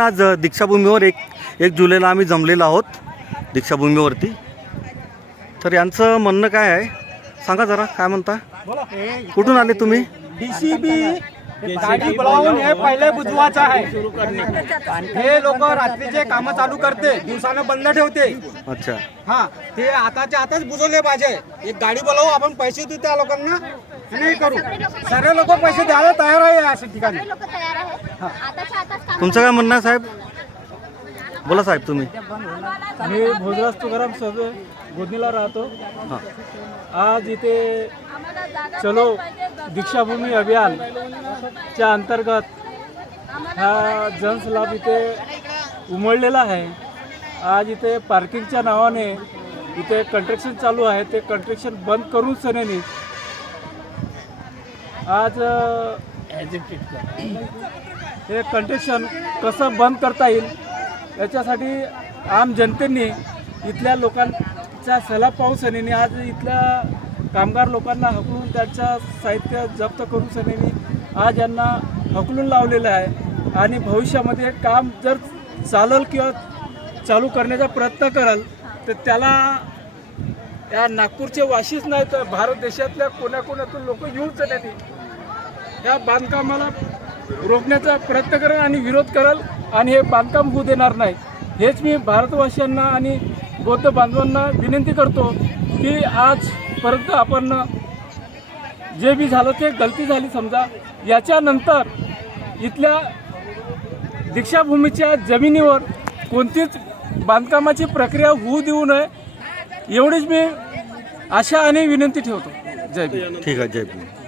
आज दीक्षाभूमीवर एक एक जुलैला आम्ही जमलेलो आहोत दीक्षाभूमीवरती. तर यांचं म्हणणं काय आहे? सांगा जरा काय म्हणता? कुठून आले तुम्ही? डीसीबी गाडी बोलावून हे पहिले बुजवायचं आहे. हे लोक रात्रीचे काम चालू करते दिवसानं बंद ठेवते. अच्छा. हा ते आताच्या आताच बुजवले पाहिजे. एक गाडी बोलावू आपण पैसे देऊ त्या लोकांना नाही करू. सर्व लोक पैसे द्यायला तयार आहे अशा ठिकाणी. तुमचं काय म्हणणं आहे साहेब? बोला साहेब तुम्ही. मी भोजराज तुकाराम सहज गोदनीला राहतो. हां. आज इथे चलो दीक्षाभूमी अभियान च्या अंतर्गत हा जनसलाभ इथे उमळलेला आहे. आज इथे पार्किंगच्या नावाने इथे कंस्ट्रक्शन चालू आहे. ते कंस्ट्रक्शन बंद करून सनेनी आज अ, हे कंटेशन कसं बंद करता येईल याच्यासाठी आम जनतेने इथल्या लोकांचा सला पाहू सनेनी आज इथल्या कामगार लोकांना हकलून त्यांचं साहित्य जप्त करून सनेनी आज यांना हकलून लावलेलं आहे. आणि भविष्यामध्ये काम जर चालल किंवा चालू करण्याचा प्रयत्न कराल तर त्याला या नागपूरचे वाशीच नाही तर भारत देशातल्या कोण्याकोण्यातून लोक येऊन सनेनी या बांधकामाला रोखण्याचा प्रयत्न करेल आणि विरोध करेल आणि हे बांधकाम होऊ देणार नाही. हेच मी भारतवासियांना आणि बौद्ध बांधवांना विनंती करतो की आजपर्यंत आपण जे बी झालं ते गलती झाली समजा. याच्यानंतर इथल्या दीक्षाभूमीच्या जमिनीवर कोणतीच बांधकामाची प्रक्रिया होऊ देऊ नये एवढीच मी आशा आणि विनंती ठेवतो. जय भीम. ठीक आहे जय भीम.